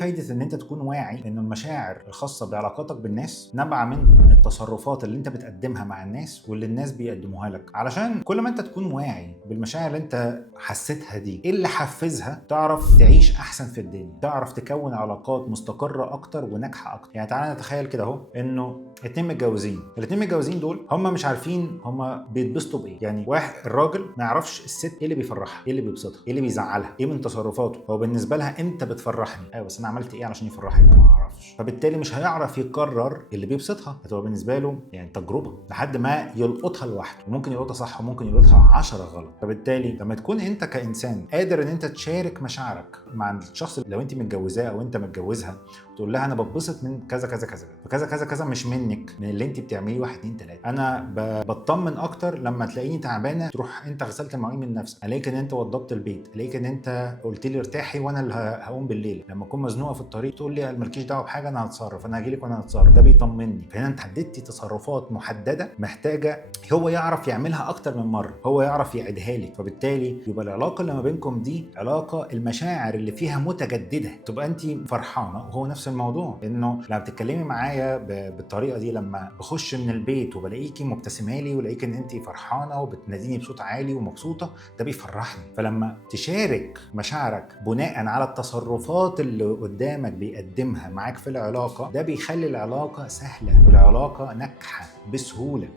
فايدة ان انت تكون واعي ان المشاعر الخاصة بعلاقاتك بالناس نابعة من التصرفات اللي انت بتقدمها مع الناس واللي الناس بيقدموها لك. علشان كل ما انت تكون واعي بالمشاعر اللي انت حسيتها دي، ايه اللي حفزها، تعرف تعيش احسن في الدنيا، تعرف تكون علاقات مستقرة اكتر وناجحة اكتر. يعني تعالى نتخيل كده اهو انه الاتنين متجوزين دول هم مش عارفين هم بيتبسطوا بايه. يعني واحد الراجل ما يعرفش الست ايه اللي بيفرحها، ايه اللي بيبسطها، ايه اللي بيزعلها، ايه من تصرفاته. هو بالنسبه لها انت بتفرحني، ايوه بس انا عملت ايه علشان يفرحك؟ ما اعرفش. فبالتالي مش هيعرف يقرر اللي بيبسطها. هتبقى بالنسبه له يعني تجربه لحد ما يلقطها لوحده، وممكن يلقطها صح وممكن يلقطها 10 غلط. فبالتالي لما تكون انت كانسان قادر ان انت تشارك مشاعرك مع الشخص، لو انت متجوزاه او انت متجوزها، تقول لها انا بتبسط من كذا كذا كذا كذا كذا كذا، مش منك، من اللي انت بتعمليه 1 2 3. انا بطمن اكتر لما تلاقيني تعبانه تروح انت غسلت المواعين من نفسك، الاقيك ان انت وضبت البيت، الاقيك ان انت قلت لي ارتاحي وانا اللي هقوم بالليل. لما اكون مزنوقه في الطريق تقول لي مالكيش دعوه بحاجه، انا هتصرف، انا هجيلك وانا هتصرف. ده بيطمني. فهنا انت حددتي تصرفات محدده محتاجه هو يعرف يعملها اكتر من مره، هو يعرف يعيدها لك. فبالتالي يبقى العلاقه اللي ما بينكم دي علاقه المشاعر اللي فيها متجدده، تبقى انت فرحانه وهو نفس الموضوع. انه لما بتتكلمي معايا بالطريقه دي، لما بخش من البيت وبلاقيكي مبتسمه لي ولاقيك ان انت فرحانه وبتناديني بصوت عالي ومبسوطه، ده بيفرحني. فلما تشارك مشاعرك بناء على التصرفات اللي قدامك بيقدمها معاك في العلاقه، ده بيخلي العلاقه سهله والعلاقه ناجحه بسهوله.